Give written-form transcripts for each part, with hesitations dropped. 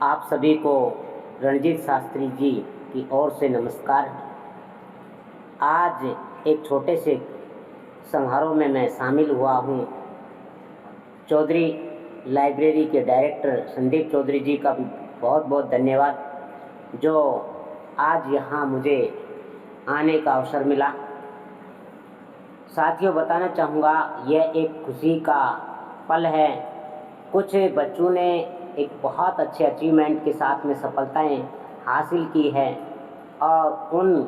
आप सभी को रणजीत शास्त्री जी की ओर से नमस्कार। आज एक छोटे से समारोह में मैं शामिल हुआ हूँ। चौधरी लाइब्रेरी के डायरेक्टर संदीप चौधरी जी का भी बहुत बहुत धन्यवाद, जो आज यहाँ मुझे आने का अवसर मिला। साथियों, बताना चाहूँगा, यह एक खुशी का पल है। कुछ बच्चों ने एक बहुत अच्छे अचीवमेंट के साथ में सफलताएं हासिल की है और उन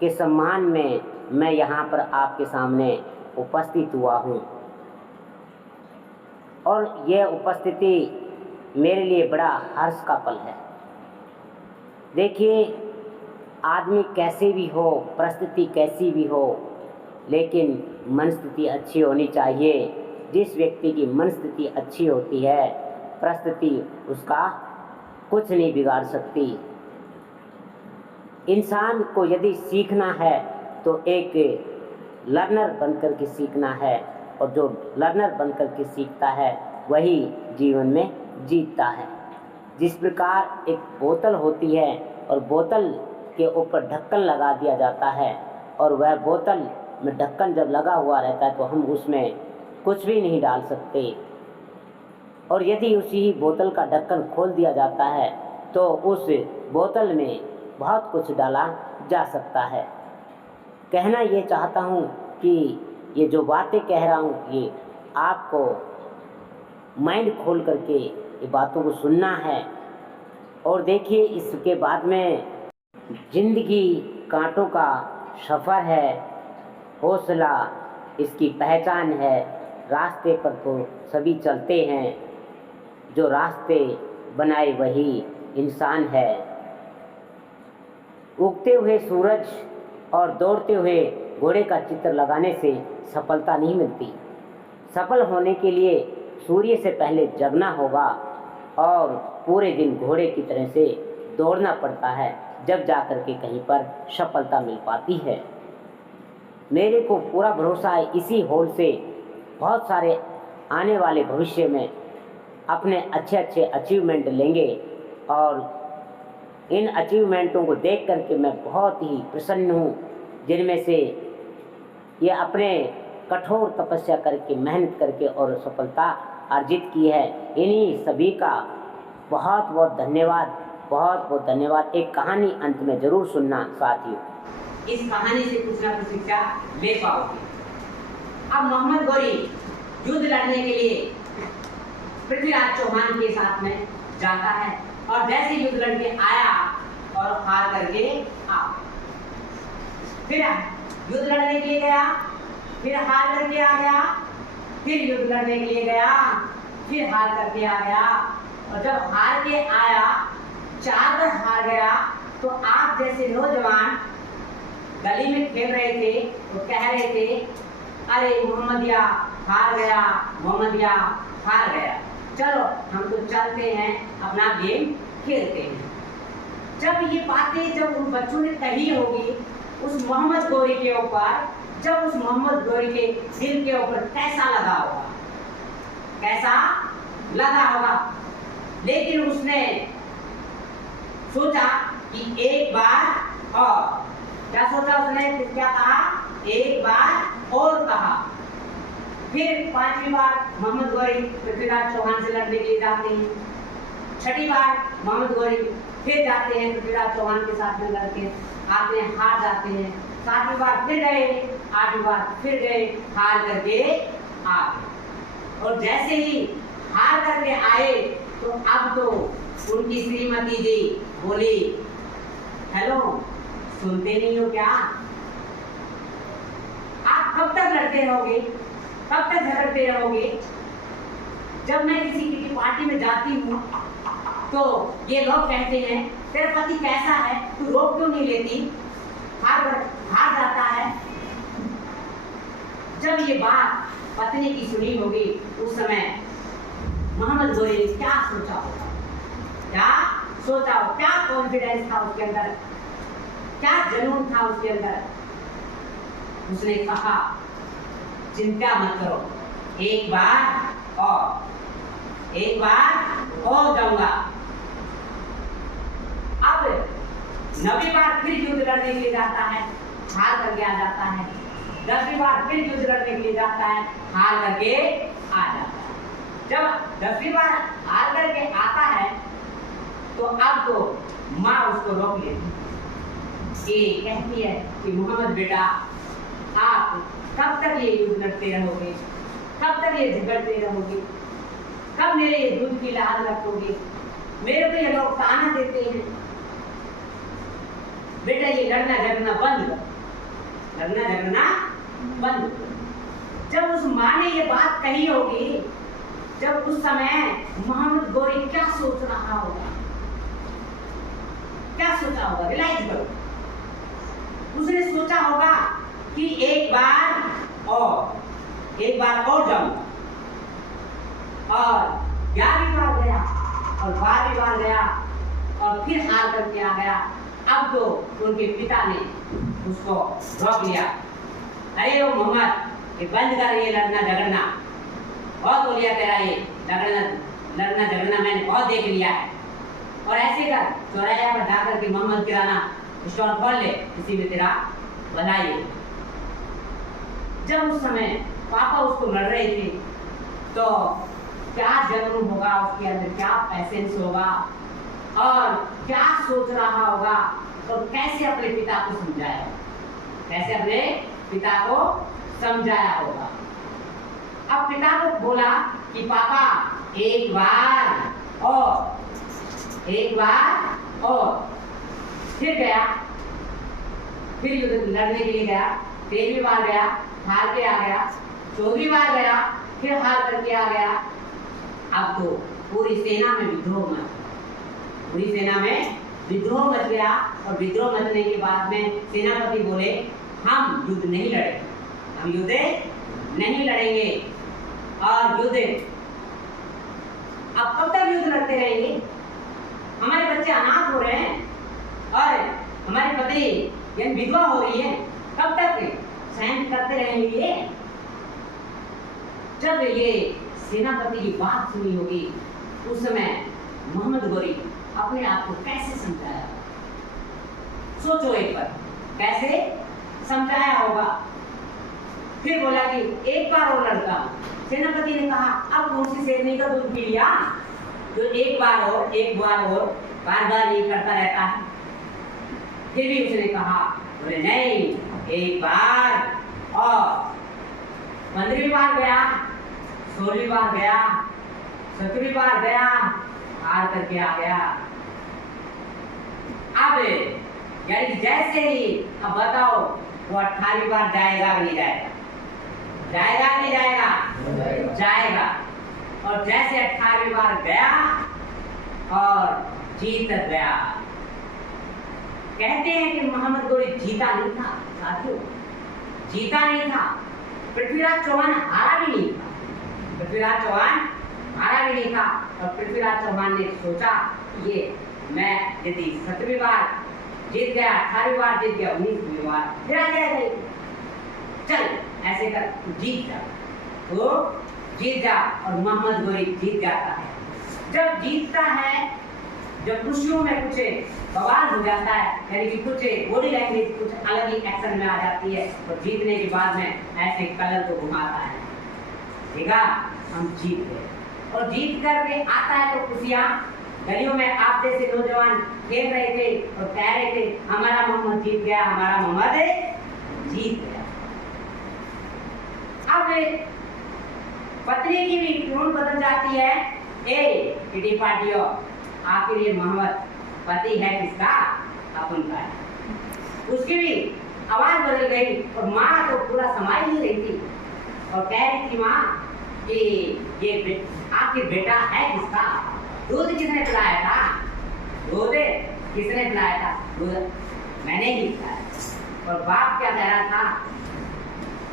के सम्मान में मैं यहाँ पर आपके सामने उपस्थित हुआ हूँ और यह उपस्थिति मेरे लिए बड़ा हर्ष का पल है। देखिए, आदमी कैसे भी हो, परिस्थिति कैसी भी हो, लेकिन मनस्थिति अच्छी होनी चाहिए। जिस व्यक्ति की मनस्थिति अच्छी होती है, परिस्थिति उसका कुछ नहीं बिगाड़ सकती। इंसान को यदि सीखना है तो एक लर्नर बनकर के सीखना है, और जो लर्नर बनकर के सीखता है वही जीवन में जीतता है। जिस प्रकार एक बोतल होती है और बोतल के ऊपर ढक्कन लगा दिया जाता है, और वह बोतल में ढक्कन जब लगा हुआ रहता है तो हम उसमें कुछ भी नहीं डाल सकते, और यदि उसी बोतल का ढक्कन खोल दिया जाता है तो उस बोतल में बहुत कुछ डाला जा सकता है। कहना ये चाहता हूँ कि ये जो बातें कह रहा हूँ, ये आपको माइंड खोल करके ये बातों को सुनना है। और देखिए, इसके बाद में जिंदगी कांटों का सफ़र है, हौसला इसकी पहचान है। रास्ते पर तो सभी चलते हैं, जो रास्ते बनाए वही इंसान है। उगते हुए सूरज और दौड़ते हुए घोड़े का चित्र लगाने से सफलता नहीं मिलती। सफल होने के लिए सूर्य से पहले जगना होगा और पूरे दिन घोड़े की तरह से दौड़ना पड़ता है, जब जाकर के कहीं पर सफलता मिल पाती है। मेरे को पूरा भरोसा है, इसी होड़ से बहुत सारे आने वाले भविष्य में अपने अच्छे अच्छे अचीवमेंट लेंगे, और इन अचीवमेंटों को देख करके मैं बहुत ही प्रसन्न हूँ, जिनमें से ये अपने कठोर तपस्या करके, मेहनत करके और सफलता अर्जित की है। इन्हीं सभी का बहुत बहुत धन्यवाद, बहुत बहुत धन्यवाद। एक कहानी अंत में ज़रूर सुनना साथियों, इस कहानी से कुछ ना कुछ शिक्षा ले पाओगे। अब मोहम्मद गौरी युद्ध लड़ने के लिए पृथ्वीराज चौहान के साथ में जाता है, और जैसे युद्ध लड़के आया और हार करके आ, फिर युद्ध लड़ने के लिए गया, फिर हार करके आ गया, फिर युद्ध लड़ने के लिए गया, फिर हार करके आ गया, और जब हार के आया, 4 बार हार गया, तो आप जैसे नौजवान गली में खेल रहे थे तो कह रहे थे, अरे मोहम्मदिया हार गया, मोहम्मदिया हार गया, चलो हम तो चलते हैं, अपना गेम खेलते हैं। जब ये बातें जब उन बच्चों ने कही होगी उस मोहम्मद गौरी के ऊपर, जब उस मोहम्मद गौरी के दिल के ऊपर कैसा लगा होगा, कैसा लगा होगा। लेकिन उसने सोचा कि एक बार और, क्या सोचा उसने, क्या कहा, एक बार और कहा। फिर 5वीं बार मोहम्मद गौरी पृथ्वीराज चौहान से लड़ने के लिए जाते हैं। 6ठी बार मोहम्मद गौरी फिर जाते हैं, पृथ्वीराज चौहान के साथ में लड़के आते हैं, हार जाते हैं। 7वीं बार फिर गए, 8वीं बार फिर गए, हार करके आ गए। और जैसे ही हार करके आए तो अब तो उनकी श्रीमती जी बोली, हेलो, सुनते नहीं हो क्या? आप कब तक लड़ते रहोगे, कब तक झगड़ते रहोगे? जब मैं किसी की पार्टी में जाती हूँ तो ये लोग कहते हैं, तेरा पति कैसा है, तू रोक क्यों नहीं लेती, हार जाता है। जब ये बात पत्नी की सुनी होगी, उस समय मोहम्मद गौरी ने क्या सोचा होगा, क्या सोचा हो, क्या कॉन्फिडेंस था उसके अंदर, क्या जुनून था उसके अंदर। उसने कहा, चिंता मत करो, एक बार और हो जाऊंगा। अब 9वीं बार फिर युद्ध लड़ने के लिए जाता है, हार करके आ जाता है। 10वीं बार फिर युद्ध लड़ने के लिए जाता है, हार करके आ जाता है। जब 10वीं बार हार करके आता है तो अब तो माँ उसको रोक लेती कि कहती है कि मोहम्मद बेटा, आप कब तक ये युद्ध लड़ते रहोगे, कब तक ये झगड़ते रहोगे, कब मेरे ये दूध की लाल रखोगे? मेरे को ये लोग ताना देते हैं, बेटा ये लड़ना झगड़ना बंद करो, लड़ना झगड़ना बंद करो। जब उस माँ ने ये बात कही होगी, जब उस समय मोहम्मद गोरी क्या सोच रहा होगा, क्या सोचा होगा, रियलाइज करो। उसने सोचा होगा कि एक बार और जाऊं, और 11वीं बार गया और 12वीं बार गया और फिर हार करके आ गया। अब तो उनके पिता ने उसको रोक लिया, अरे ओ मोहम्मद, ये बंद कर ये लड़ना झगड़ना, बहुत हो लिया तेरा ये लड़ना झगड़ना, मैंने बहुत देख लिया है। और ऐसे कर, चौराहे पर जाकर के मोहम्मद किराना स्टोर खोल ले, इसी में तेरा भलाई है। जब उस समय पापा उसको लड़ रहे थे तो क्या जुनून होगा उसके अंदर, क्या पैसेंस होगा और क्या सोच रहा होगा, और कैसे अपने पिता को समझाया, कैसे अपने पिता को समझाया होगा। अब पिता को बोला कि पापा एक बार और फिर गया, फिर युद्ध लड़ने के लिए गया। 13वीं बार गया, हार के आ गया। 14वीं बार गया, फिर हार करके आ गया। अब तो पूरी सेना में विद्रोह मच गया, पूरी सेना में विद्रोह मच गया। और विद्रोह मचने के बाद में सेनापति बोले, हम युद्ध नहीं लड़ेंगे, हम युद्ध नहीं लड़ेंगे। और युद्ध अब कब तक युद्ध लड़ते रहेंगे? हमारे बच्चे अनाथ हो रहे हैं और हमारी पत्नी यानी विधवा हो रही है, कब तक सहन करते रहेंगे ये? जब ये सेनापति की बात सुनी होगी, उस समय मोहम्मद गोरी अपने आप को कैसे समझाया? सोचो एक बार, कैसे समझाया होगा। फिर बोला कि एक बार और लड़ता हूं। सेनापति ने कहा, अब कौन सी शेरनी का दूध पी लिया जो एक बार और बार बार ये करता रहता है? फिर भी उसने कहा, बोले नहीं, एक बार और। 15वीं बार गया, 16वीं बार गया, 17वीं बार गया, हार करके आ गया। अब यानी जैसे ही, अब बताओ वो 18वीं बार जाएगा कि नहीं जाएगा? जाएगा कि नहीं जाएगा? जाएगा। और जैसे 18वीं बार गया और जीत गया। कहते हैं कि मोहम्मद गोरी जीता नहीं था साथियों, जीता नहीं था। पृथ्वीराज चौहान हारा भी नहीं था, पृथ्वीराज चौहान हारा भी नहीं था। और पृथ्वीराज चौहान ने सोचा, ये मैं यदि 7वीं बार जीत गया, 18वीं बार जीत गया, 19वीं बार फिर आ जाएगा, चल ऐसे कर जीत जा, तो जीत जा। और मोहम्मद गोरी जीत जाता है। जब जीतता है, जब खुशियों में कुछ बवाल हो जाता है, यानी कि कुछ बॉडी लैंग्वेज कुछ अलग ही एक्शन में आ जाती है, और जीतने के बाद में ऐसे कलर को घुमाता है, ठीक है, हम जीत गए। और जीत करके आता है तो खुशियां, गलियों में आप जैसे नौजवान खेल रहे थे और कह रहे थे, हमारा मोहम्मद जीत गया, हमारा मोहम्मद जीत गया। अब पत्नी की भी ट्यून बदल जाती है, ए किटी पार्टियों, आखिर ये मोहम्मद पति है किसका? अपन का है। उसकी भी आवाज बदल गई और माँ तो पूरा संभाल नहीं रही थी और कह रही थी माँ कि ये आपके बेटा है किसका? दूध किसने पिलाया था? दूध किसने पिलाया था? दूध मैंने ही पिलाया। और बाप क्या कह रहा था?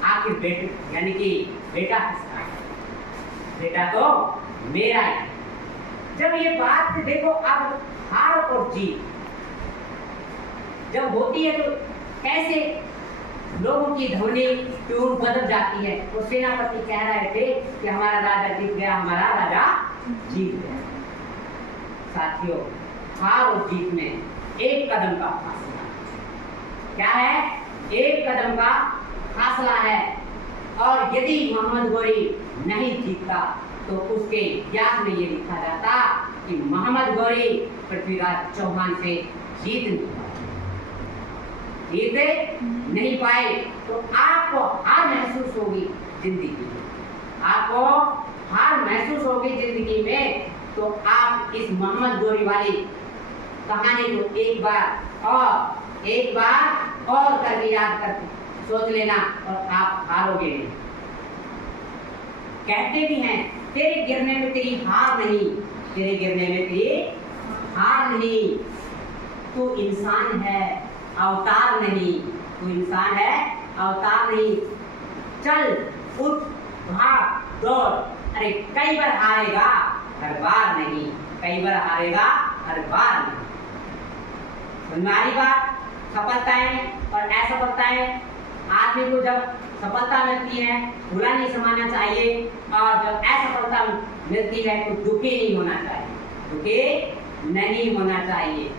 आपके बेटे यानी कि बेटा किसका? बेटा तो मेरा ही। जब ये बात देखो, अब हार और जीत जब होती है तो कैसे लोगों की ध्वनि ट्यून बदल जाती है। तो सेनापति कह रहे थे कि हमारा राजा जीत गया, हमारा राजा जीत गया। साथियों, हार और जीत में एक कदम का फासला है। क्या है? एक कदम का फासला है। और यदि मोहम्मद गौरी नहीं जीतता तो उसके इतिहास में ये लिखा जाता कि मोहम्मद गौरी पृथ्वीराज चौहान से जीत नहीं पाए। तो आपको हार महसूस होगी जिंदगी में, आपको हार महसूस होगी जिंदगी में, तो आप इस मोहम्मद गौरी वाली कहानी को एक बार और करके याद कर सोच लेना और आप हारोगे नहीं। कहते भी हैं तेरे गिरने में तेरी हार नहीं, तेरे गिरने में तेरी हार नहीं। तू इंसान है, अवतार नहीं। तू इंसान है, अवतार नहीं। चल, उठ, भाग, दौड़। अरे कई बार हारेगा, हर बार नहीं। कई बार हारेगा, हर बार नहीं। हमारी बात, सफलताएं और असफलताएं, आदमी को जब सफलता मिलती है बुरा नहीं समझना चाहिए, और जब असफलता मिलती है तो दुखी नहीं होना चाहिए, दुखी नहीं होना चाहिए।